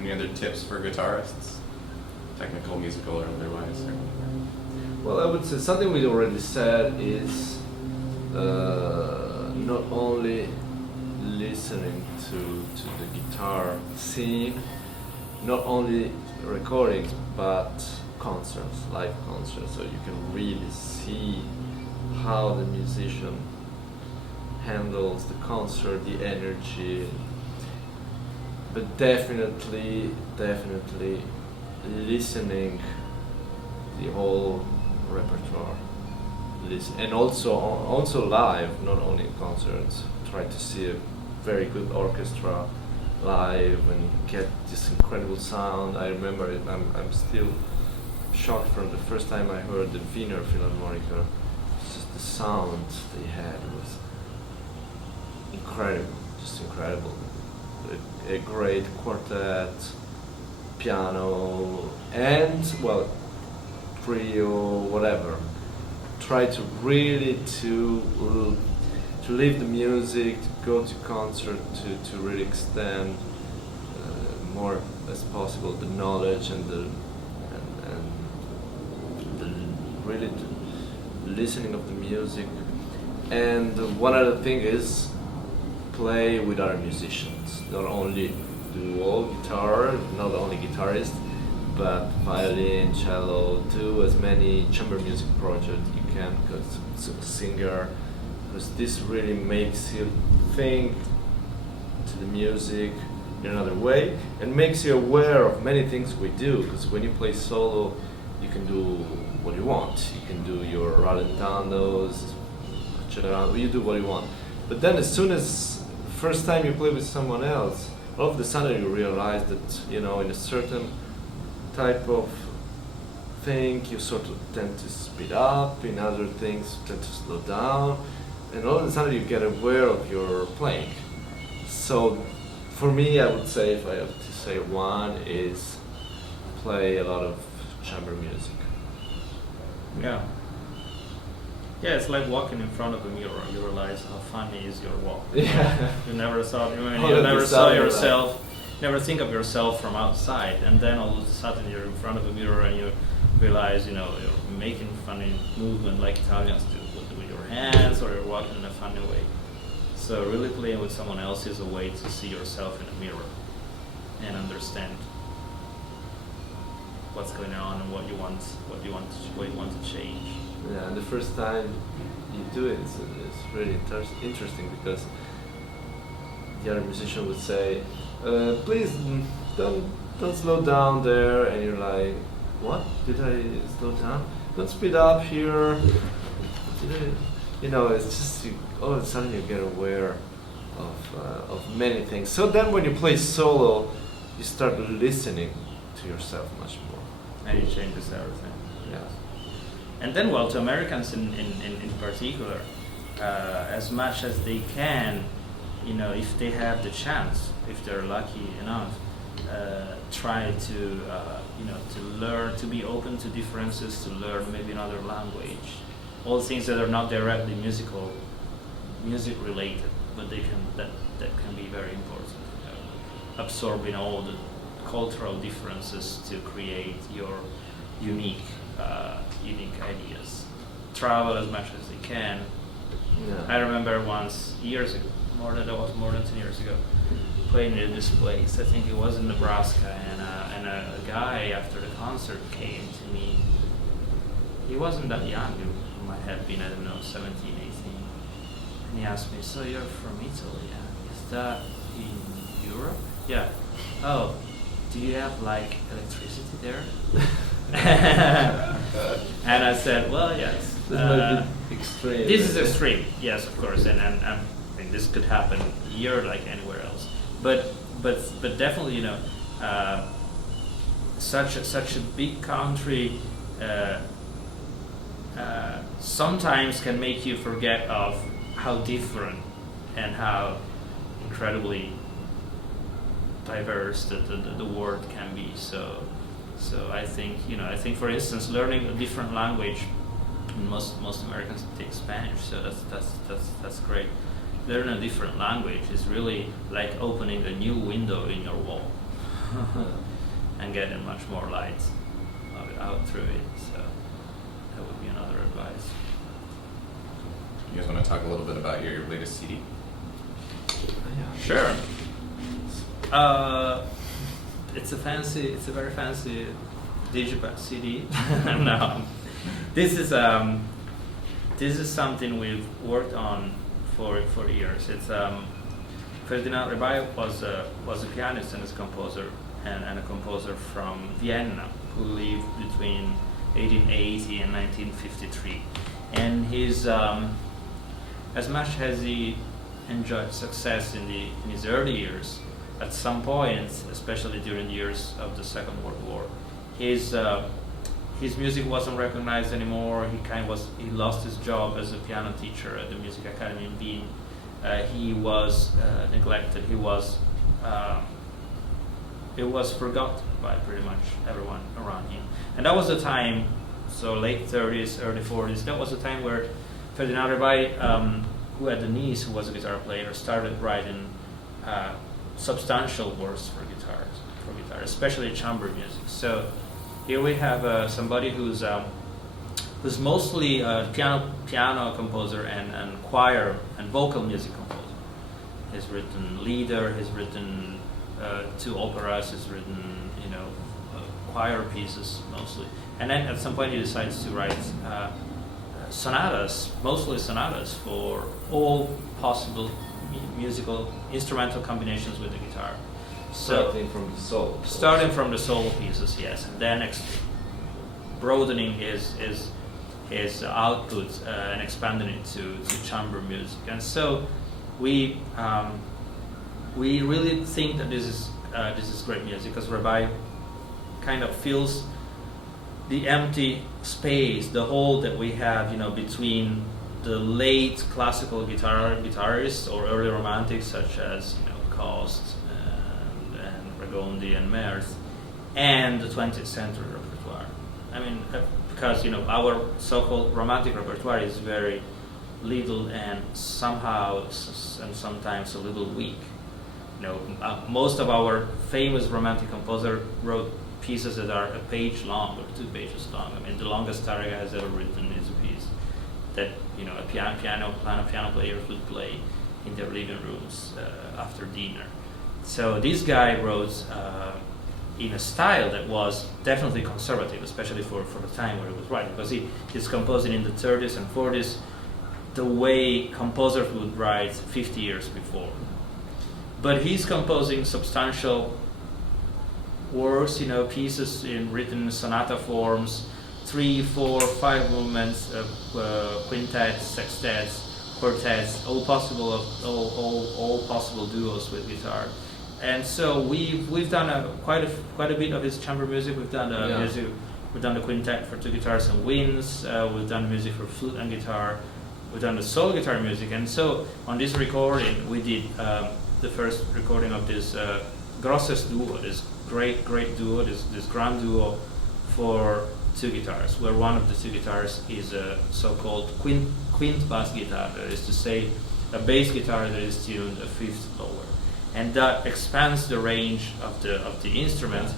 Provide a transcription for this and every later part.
Any other tips for guitarists, technical, musical, or otherwise? Well, I would say something we already said is not only listening to the guitar scene, not only recordings, but concerts, live concerts, so you can really see how the musician handles the concert, the energy. But definitely listening the whole repertoire. And also live, not only in concerts. Try to see a very good orchestra live and get this incredible sound. I remember it. I'm still shocked from the first time I heard the Wiener Philharmoniker. Just the sound they had was incredible, just incredible. A great quartet, piano, and well, trio, whatever. Try to really to live the music, to go to concert, to really extend more as possible the knowledge and the really the listening of the music. And one other thing is play with other musicians, not only duo guitar, not only guitarist, but violin, cello. Do as many chamber music projects you can, because it's a singer, because this really makes you think to the music in another way and makes you aware of many things we do. Because when you play solo, you can do what you want. You can do your rallentandos, general, you do what you want. But then as soon as first time you play with someone else, all of a sudden you realize that, you know, in a certain type of thing you sort of tend to speed up, in other things you tend to slow down, and all of a sudden you get aware of your playing. So for me, I would say, if I have to say one, is play a lot of chamber music. Yeah. Yeah, it's like walking in front of a mirror. You realize how funny is your walk. Yeah. You never thought, you never saw yourself, never think of yourself from outside, and then all of a sudden you're in front of a mirror and you realize, you know, you're making funny movement like Italians do with your hands, or you're walking in a funny way. So really playing with someone else is a way to see yourself in a mirror and understand what's going on and what you want to change. Yeah, and the first time you do it, it's really interesting, because the other musician would say, "Please don't slow down there," and you're like, "What? Did I slow down? Don't speed up here." You know, it's just all of a sudden you get aware of many things. So then when you play solo, you start listening to yourself much more, and it changes everything. Yeah. And then, well, to Americans in particular, as much as they can, you know, if they have the chance, if they're lucky enough, try to, you know, to learn, to be open to differences, to learn maybe another language, all things that are not directly music related, but that can be very important. You know, absorbing all the cultural differences to create your unique ideas. Travel as much as they can. Yeah. I remember once, years ago, more than 10 years ago, playing in this place. I think it was in Nebraska, and a guy after the concert came to me. He wasn't that young. He might have been, I don't know, 17, 18. And he asked me, "So you're from Italy? Yeah. Is that in Europe?" "Yeah." "Oh, do you have like electricity there?" And I said, "Well, yes." This might be extreme. This is extreme, yes, of course, and I mean, this could happen here like anywhere else. But definitely, you know, such a big country sometimes can make you forget of how different and how incredibly diverse the world can be. So I think, you know, for instance, learning a different language, most Americans take Spanish, so that's great. Learning a different language is really like opening a new window in your wall. and getting much more light out through it. So that would be another advice. You guys want to talk a little bit about your latest CD? Sure. It's a very fancy digipack CD. No, this is something we've worked on for years. It's Ferdinand Rebai was a pianist and a composer and a composer from Vienna who lived between 1880 and 1953, and he's as much as he enjoyed success in his early years, at some point, especially during the years of the Second World War, his music wasn't recognized anymore. He lost his job as a piano teacher at the Music Academy in Wien. He was neglected. He was forgotten by pretty much everyone around him. And that was the time, so late 30s, early 40s. That was the time where Ferdinand Rebai, who had a niece who was a guitar player, started writing substantial works for guitar, especially chamber music. So here we have somebody who's mostly a piano composer and choir and vocal music composer. He's written lieder, he's written 2 operas, he's written choir pieces mostly. And then at some point he decides to write sonatas, mostly sonatas for all possible musical instrumental combinations with the guitar. Starting from the solo. Starting from the solo pieces, yes, and then broadening his output and expanding it to chamber music. And so we really think that this is great music, because Rebai kind of fills the empty space, the hole that we have, between the late classical guitarists or early romantics such as Cost and Ragondi and Merz, and the 20th century repertoire. I mean, because our so-called romantic repertoire is very little and somehow and sometimes a little weak. Most of our famous romantic composer wrote pieces that are a page long or 2 pages long. I mean, the longest Targa has ever written is a piece that a piano players would play in their living rooms after dinner. So this guy wrote in a style that was definitely conservative, especially for the time where he was writing, because he's composing in the 30s and 40s the way composers would write 50 years before. But he's composing substantial works, pieces written sonata forms, 3, 4, 5 movements, quintets, sextets, quartets, all possible duos with guitar. And so we've done quite a bit of his chamber music. We've done music. We've done the quintet for 2 guitars and winds. We've done music for flute and guitar. We've done the solo guitar music. And so on this recording, we did the first recording of this Grosses duo, this great duo, this grand duo for 2 guitars, where one of the 2 guitars is a so-called quint bass guitar, that is to say, a bass guitar that is tuned a fifth lower, and that expands the range of the instrument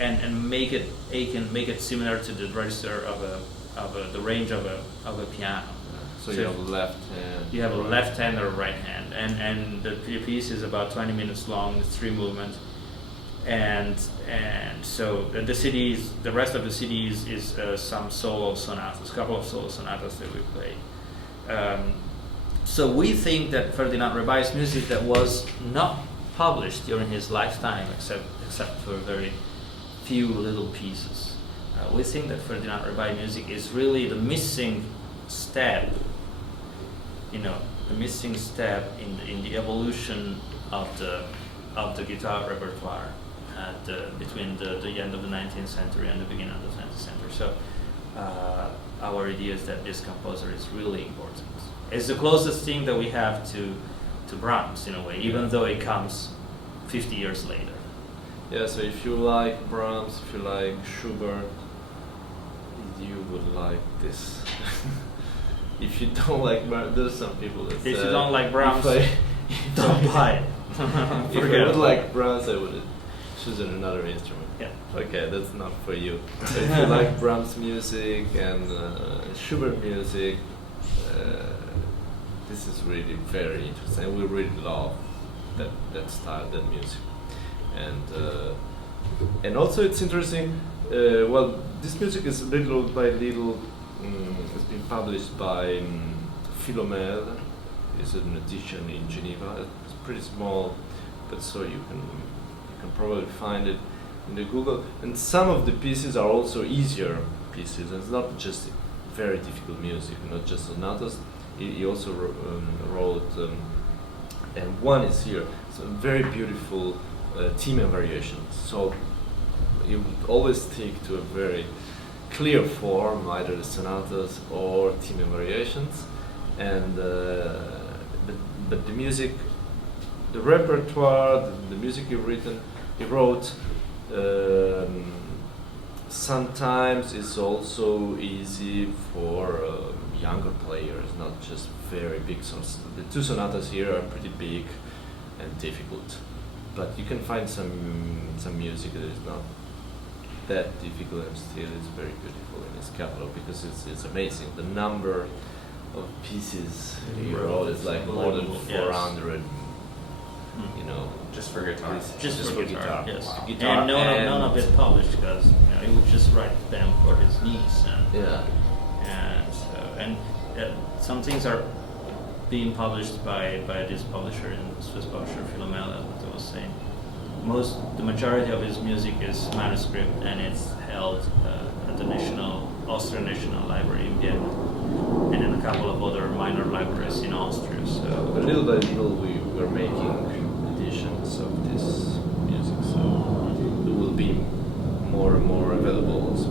and make it similar to the register of the range of a piano. So you have a left hand. You have a left hand or a right hand, and the piece is about 20 minutes long, 3 movements, and so the rest of the CD is some solo sonatas, a couple of solo sonatas that we play. So we think that Ferdinand Rebai's music that was not published during his lifetime, except for very few little pieces, we think that Ferdinand Rebai music is really the missing step. The missing step in the evolution of the guitar repertoire between the end of the 19th century and the beginning of the 20th century. So our idea is that this composer is really important. It's the closest thing that we have to Brahms in a way, even though it comes 50 years later. Yeah, so if you like Brahms, if you like Schubert, you would like this. If you don't like Brahms, there's some people that if you don't like Brahms, don't buy it. If I Forget would about like Brahms, I would choose another instrument. Yeah. Okay, that's not for you. If you like Brahms music and Schubert music, this is really very interesting. We really love that style, that music, and also it's interesting. Well, this music is little by little. It's been published by Philomel. It's an edition in Geneva. It's pretty small, but so you can probably find it in the Google. And some of the pieces are also easier pieces. And it's not just very difficult music, not just sonatas. He also wrote, and one is here. Some very beautiful theme variations. So you would always stick to a very clear form, either the sonatas or theme variations, and but the music, the repertoire, the music he wrote, sometimes is also easy for younger players, not just very big songs. The two sonatas here are pretty big and difficult, but you can find some music that is not that difficult and still is very beautiful in his catalog, because it's amazing. The number of pieces he wrote is like more than 400. You know, Just for guitar. Just for guitar, yes. Wow. Guitar And none of it published, because he would just write them for his niece, and some things are being published by this publisher, Swiss publisher Philomel, as I was saying. The majority of his music is manuscript, and it's held at the Austrian National Library in Vienna, and in a couple of other minor libraries in Austria. So little by little we're making editions of this music, so it will be more and more available also.